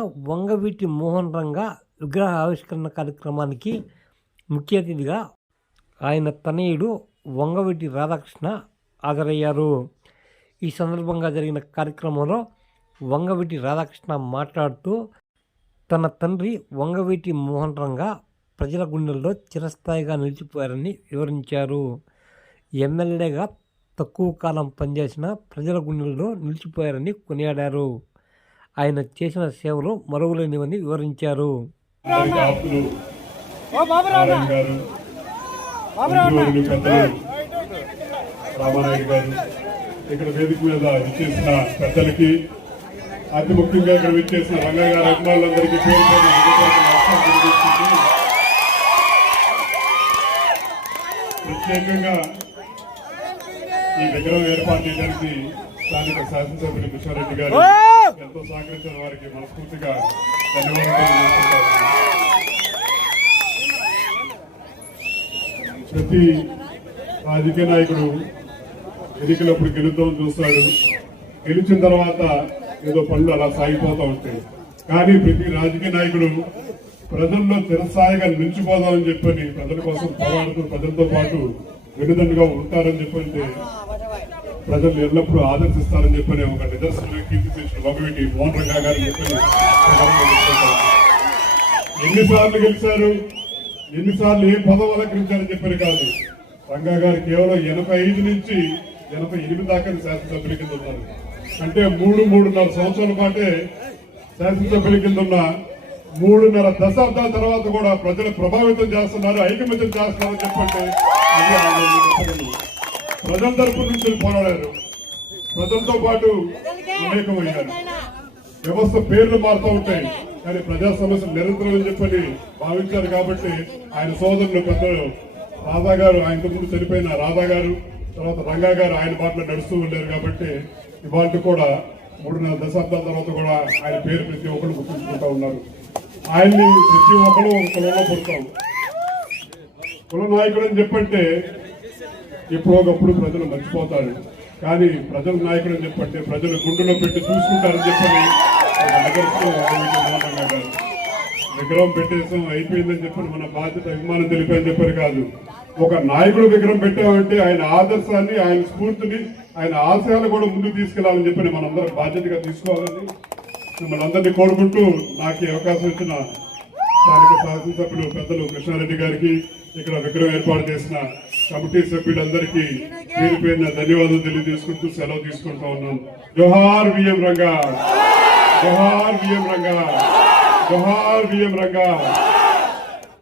వంగవీటి మోహన్ రంగ విగ్రహ ఆవిష్కరణ కార్యక్రమానికి ముఖ్య అతిథిగా ఆయన తనయుడు వంగవీటి రాధాకృష్ణ హాజరయ్యారు. ఈ సందర్భంగా జరిగిన కార్యక్రమంలో వంగవీటి రాధాకృష్ణ మాట్లాడుతూ తన తండ్రి వంగవీటి మోహన్ రంగ ప్రజల గుండెల్లో చిరస్థాయిగా నిలిచిపోయారని వివరించారు. ఎమ్మెల్యేగా తక్కువ కాలం పనిచేసిన ప్రజల గుండెల్లో నిలిచిపోయారని కొనియాడారు. ఆయన చేసిన సేవలు మరువలేనివని వివరించారు. గారు ఇక్కడ వేదిక మీద ఇచ్చేసిన పెద్దలకి అతి ముఖ్యంగా ఇక్కడ విచ్చేసిన రంగయ్య గారి అభిమానులందరికీ పేరు ప్రత్యేకంగా ఈ విగ్రహం ఏర్పాటు చేయడానికి స్థానిక శాసనసభ్యులు గారు ఎంతో సహకరించిన వారికి మనస్ఫూర్తిగా ధన్యవాదాలు ప్రతి రాజకీయ నాయకుడు ఎన్నికలప్పుడు గెలుద్దాం చూస్తాడు. గెలిచిన తర్వాత ఏదో పనులు అలా సాగిపోతూ ఉంటాయి. కానీ ప్రతి రాజకీయ నాయకుడు ప్రజల్లో చిరస్థాయిగా నిలిచిపోదామని చెప్పని ప్రజల కోసం పోరాడుతూ ప్రజలతో పాటు వెనుదండుగా ఉంటారని చెప్పంటే ప్రజలు ఎల్లప్పుడూ ఆదర్శిస్తారని చెప్పని ఒక నిదర్శనం కీర్తి చేసిన ఒకటి మోహన్ రంగా గారు చెప్పని ఎన్నిసార్లు గెలిచారు? ఎన్నిసార్లు ఏ పదవి అలంకరించారని చెప్పని కాదు. రంగా గారు కేవలం ఎనభై ఐదు నుంచి ఎనభై ఎనిమిది దాకా శాసనసభ్యుల కింద ఉన్నారు. అంటే మూడు మూడున్నర సంవత్సరాల పాటే శాసనసభ్యుల కింద ఉన్న మూడున్నర దశాబ్దాల తర్వాత కూడా ప్రజలు ప్రభావితం చేస్తున్నారు ఐకమత్యం చేస్తున్నారని చెప్పంటే ప్రజల తరపు నుంచి పోరాడారు. ప్రజలతో పాటు అనేకమయ్యారు వ్యవస్థ పేర్లు మారుతూ ఉంటాయి. కానీ ప్రజా సమస్యలు నిరంతరం అని చెప్పని భావించారు కాబట్టి ఆయన సోదరులు పెద్దలు రాధా గారు ఆయనతో ముందు చనిపోయిన రాధా గారు తర్వాత రంగా గారు ఆయన బాటలో నడుస్తూ ఉండారు కాబట్టి ఇవాళ కూడా మూడున్నర దశాబ్దాల తర్వాత కూడా ఆయన పేరు ప్రతి ఒక్కరు గుర్తుంచుకుంటా ఉన్నారు. ఆయన్ని ప్రతి ఒక్కరు ఒక కులంలో పుడతాం. కుల నాయకుడు అని చెప్పంటే ఎప్పుడో ఒకప్పుడు ప్రజలు మర్చిపోతారు. కానీ ప్రజల నాయకుడు అని చెప్పంటే ప్రజలు గుండెలో పెట్టి చూసుకుంటారని చెప్పని విగ్రహం పెట్టేసాం అయిపోయిందని చెప్పని మన బాధ్యత అభిమానం తెలిపాయని చెప్పారు కాదు. ఒక నాయకుడు విగ్రహం పెట్టామంటే ఆయన ఆదర్శాన్ని ఆయన స్ఫూర్తిని ఆయన ఆశయాలు కూడా ముందుకు తీసుకెళ్ళాలని చెప్పని మనందరం బాధ్యతగా తీసుకోవాలని మిమ్మల్ని అందరినీ కోరుకుంటూ నాకు అవకాశం ఇచ్చిన స్థానిక శాసనసభ్యులు పెద్దలు కృష్ణారెడ్డి గారికి ఇక్కడ విగ్రహం ఏర్పాటు చేసిన కమిటీ సభ్యులందరికీ పేరు పేరున ధన్యవాదాలు తెలియజేసుకుంటూ సెలవు తీసుకుంటా ఉన్నాం జోహార్ విఎం రంగా జోహార్ విఎం రంగా జోహార్ విఎం రంగా